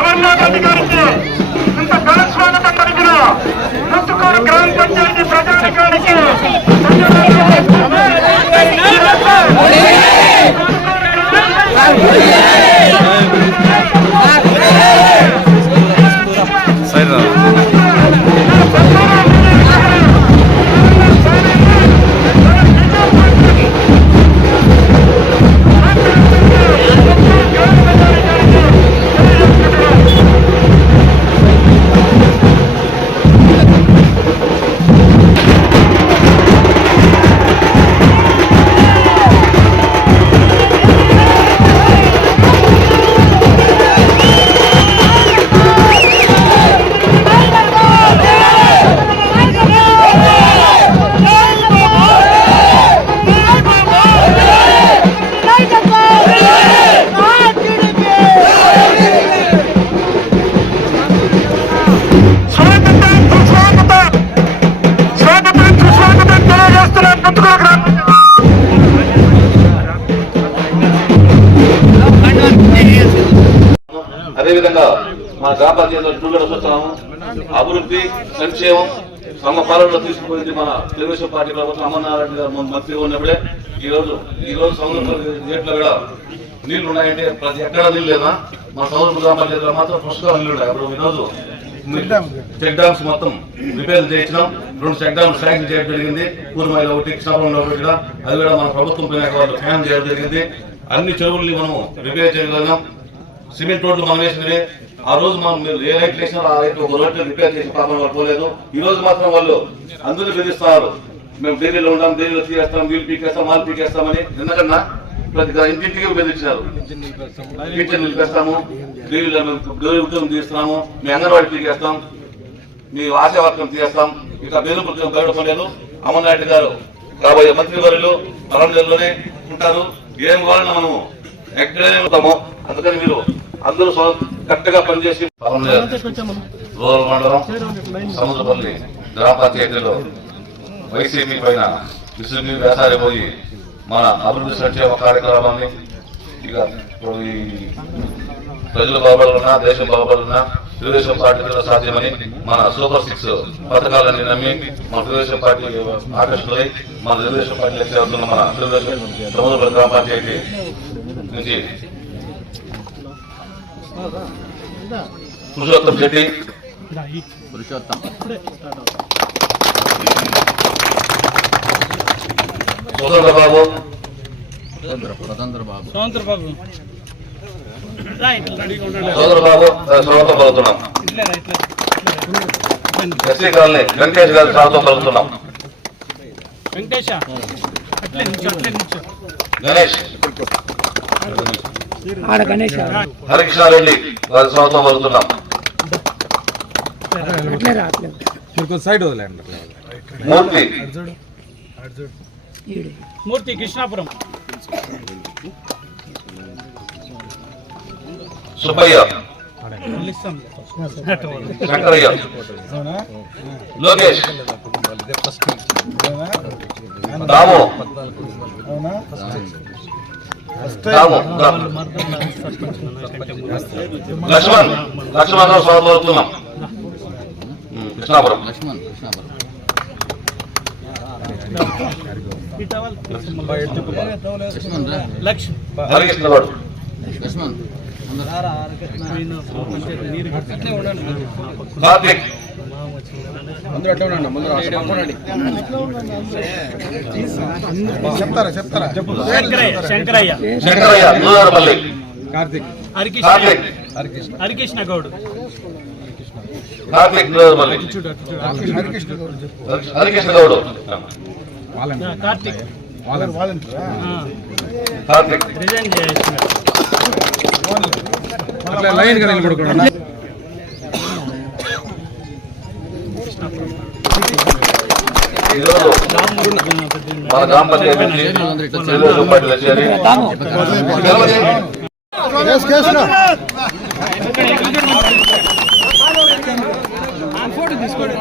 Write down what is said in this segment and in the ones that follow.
అమర్నాథ్ గారికి ఇంత ఘన స్వాగతం పలికిన ముత్తుకూరు గ్రామ పంచాయతీ ప్రజానికానికి అదేవిధంగా మన గ్రామ పంచాయతీలో టూలర్ వస్తున్నాము. అభివృద్ధి సంక్షేమం సమపాలనలో తీసుకుపోయింది మన తెలుగుదేశం పార్టీ ప్రభుత్వం. అమర్నాథ్ గారు మంత్రిగా ఉన్నప్పుడే ఈ రోజు సముద్ర గేట్లో కూడా నీళ్లు ఉన్నాయంటే ప్రతి ఎక్కడ నీళ్ళు లేదా మన సముద్ర గ్రామ పంచాయతీలో మాత్రం పుష్కల నీళ్ళు ఉన్నాయి. అప్పుడు ఈరోజు చెక్ డ్యామ్స్ మొత్తం రిపేర్ చేయించినాం. 2 చెక్ డ్యామ్స్ శాంక్షన్ చేయడం జరిగింది. పూర్వమైలో ఒకటి కృష్ణాపురంలో ఒకటి కూడా అది కూడా మన ప్రభుత్వం వాళ్ళు ఫ్యాన్ చేయడం జరిగింది. అన్ని చెరువుల్ని మనం రిపేర్ చేయగలిగాం. సిమెంట్ రోడ్లు మనం వేసినవి. ఆ రోజు మనం మీరు ఏ లైట్ వేసినారో ఆ లైట్ ఒక రోడ్లు రిపేర్ చేసి పాపం వాళ్ళు పోలేదు. ఈ రోజు మాత్రం వాళ్ళు అందరూ బెదిరిస్తున్నారు. మేము డైరీలో ఉంటాం, డైరీలో తీసేస్తాం, వీళ్ళు పీకేస్తాం, వాళ్ళు పీకేస్తామని. ఎందుకన్నా ప్రతి ఇంటింటికి బెదిరించినారు. కిచెన్ నిలిపేస్తాము, డైరీలో డైరీ ఉద్యోగం తీస్తున్నాము, మీ అంగన్వాడీ పీకేస్తాం, మీ ఆశా వర్గం తీసేస్తాం. ఇక బెదిరింపు బయటపడలేదు. అమర్నాథ్ గారు కాబోయే మంత్రి వర్యులు పరంలోనే ఉంటారు. ఏం కావాలన్నా మనము ఎక్కడైనా ఉంటాము. అందుకని మీరు అందరూ కరెక్ట్ గా పనిచేసి రూరల్ మండలం సముద్రపల్లి గ్రామ పంచాయతీలో వైసీపీ పైన విసుగు వేసారిపోయి మన అభివృద్ధి సంక్షేమ కార్యక్రమాన్ని ఇక ఈ ప్రజలు బాగుపడాలన్నా దేశం బాగుపడాలన్నా తెలుగుదేశం పార్టీలో సాధ్యమని మన సూపర్ 6 పథకాలన్నీ నమ్మి మన తెలుగుదేశం పార్టీ ఆకర్షణలై మన తెలుగుదేశం పార్టీలో చేస్తున్న మన తెలుగుదేశం సముద్రపల్లి గ్రామ పంచాయతీ నుంచి పురుషోత్తం శెట్టి, స్వతంత్ర బాబు, స్వాగతం పలుకుతున్నాం. ఎస్సీ కాలనీ వెంకటేష్ గారికి స్వాగతం పలుకుతున్నాం. గణేష్ హరికృష్ణారెడ్డి వారి స్వాగతం పలుకుతున్నాం. మూర్తి కృష్ణాపురం, సుబ్బయ్య, శంకరయ్య, లోకేష్, రాము, లక్ష్మణ్ స్వాగతం పలుకుతున్నాం. కృష్ణాపురం హరికృష్ణ గౌడ్, కార్తిక్, శంకరయ్య, నూరారపల్లి, హరికృష్ణ గౌడ్, కార్తిక్ నూరారపల్లి, హరికృష్ణ గౌడ్, కార్తిక్ రిజైన్ చేస్తున్నారు. లైన్ గా నిలబడుకోండి. మన గ్రామ పంచాయతీ ఫోటో తీసుకోండి.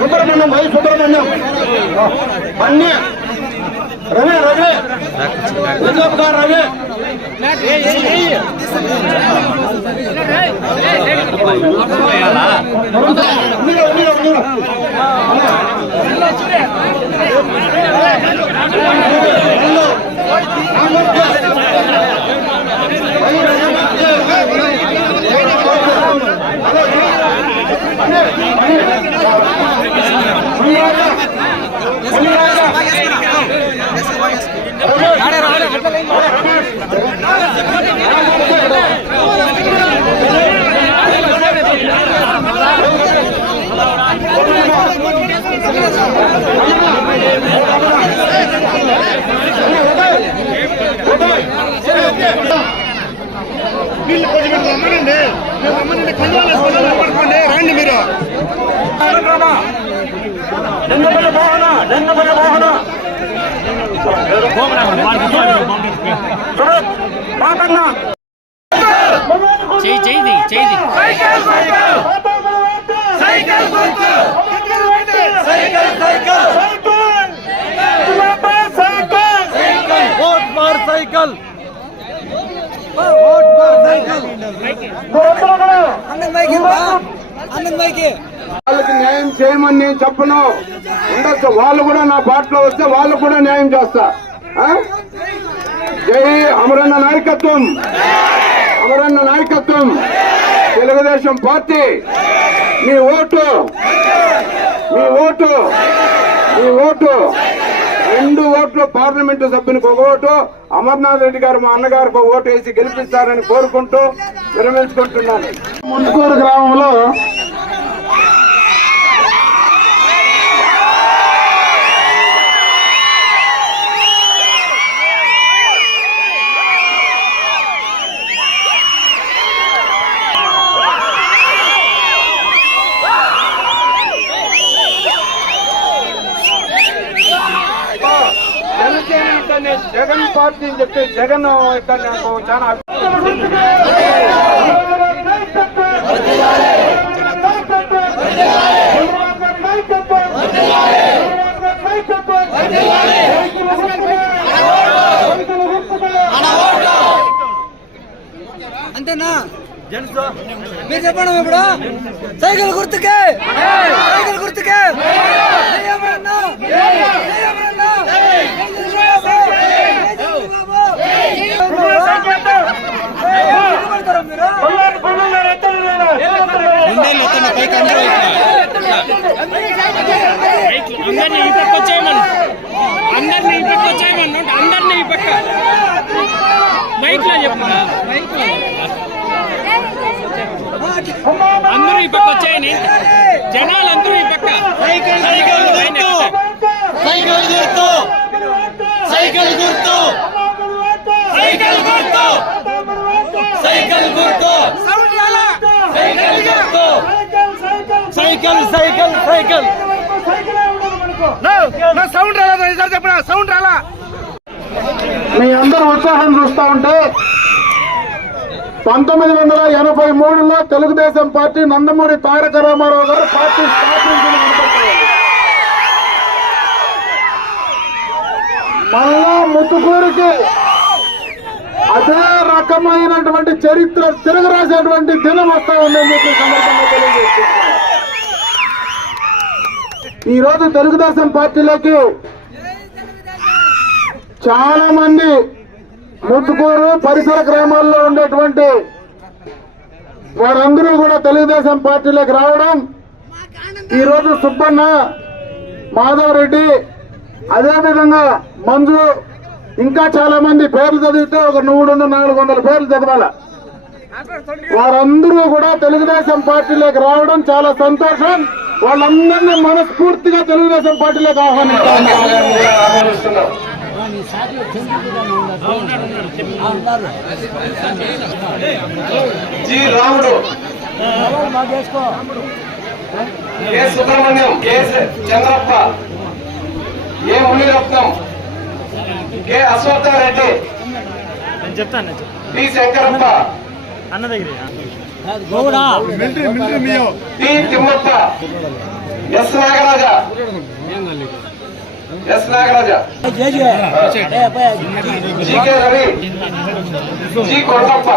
సుబ్రహ్మణ్యం వై సుబ్రహ్మణ్యం అన్నీ రవి రవి రవి వీళ్ళు కొద్దిగా రమ్మనండి రమ్మనండి పడుకోండి రండి మీరు వాళ్ళకి న్యాయం చేయమని నేను చెప్పను. ఉండొచ్చు, వాళ్ళు కూడా నా పాటలో వస్తే వాళ్ళకు కూడా న్యాయం చేస్తా. జై అమరన్న నాయకత్వం, అమరన్న నాయకత్వం, తెలుగుదేశం పార్టీ. మీ ఓటు, మీ ఓటు, మీ ఓటు, 2 ఓట్లు పార్లమెంటు సభ్యునికి 1 ఓటు, అమర్నాథ్ రెడ్డి గారు మా అన్నగారికి 1 ఓటు వేసి గెలిపిస్తారని కోరుకుంటూ విరమించుకుంటున్నాను. ముందుకూరు గ్రామంలో జగన్ పార్టీ అని చెప్పి జగన్ ఇక్కడ నాకు చాలా అంతేనా మీరు చెప్పండి. ఇప్పుడు సైకిల్ గుర్తుకే, సైకిల్ గుర్తుకే అందరినీ ఈ పక్క వచ్చేయమని, అందరినీ ఈ పక్క వచ్చేయమని, అందరినీ ఈ పక్క బైక్ లో చెప్తున్నా, అందరూ ఈ పక్క వచ్చాయని, జనాలు అందరూ ఈ పక్క. సైకిల్ గుర్తు, సైకిల్ గుర్తు, సైకిల్ గుర్తు, సైకిల్ గుర్తు, సైకిల్ గుర్తు, సైకిల్ గుర్తు, సైకిల్ సైకిల్ సైకిల్ సౌండ్ రాలేదు సార్, చెప్పరా సౌండ్ రాలా. మీ అందరూ ఉత్సాహం చూస్తా ఉంటే 1983లో తెలుగుదేశం పార్టీ నందమూరి తారక రామారావు గారు పార్టీ స్థాపించిన మళ్ళా ముత్తుకూరికి అదే రకమైనటువంటి చరిత్ర తిరగరాసేటువంటి దినం వస్తా ఉందని చెప్పి సందర్భంగా తెలియజేస్తున్నాను. ఈరోజు తెలుగుదేశం పార్టీలోకి చాలా మంది ముత్తుకూరు పరిసర గ్రామాల్లో ఉండేటువంటి వారందరూ కూడా తెలుగుదేశం పార్టీలోకి రావడం, ఈరోజు సుబ్బన్న, మాధవరెడ్డి, అదేవిధంగా మంజు, ఇంకా చాలా మంది పేర్లు చదివితే ఒక 300-400 పేర్లు చదవాల. వారందరూ కూడా తెలుగుదేశం పార్టీలోకి రావడం చాలా సంతోషం. వాళ్ళందరినీ మనస్ఫూర్తిగా తెలుగుదేశం పార్టీలోకి ఆహ్వానిస్తున్నాం. G Ramudu, K Subrahmanyam, K Chandrappa, A Muniratnam, K Ashwatthareddy, T Shankarappa, T Thimmappa, S Nagaraja, GK Ravi, G Kondappa,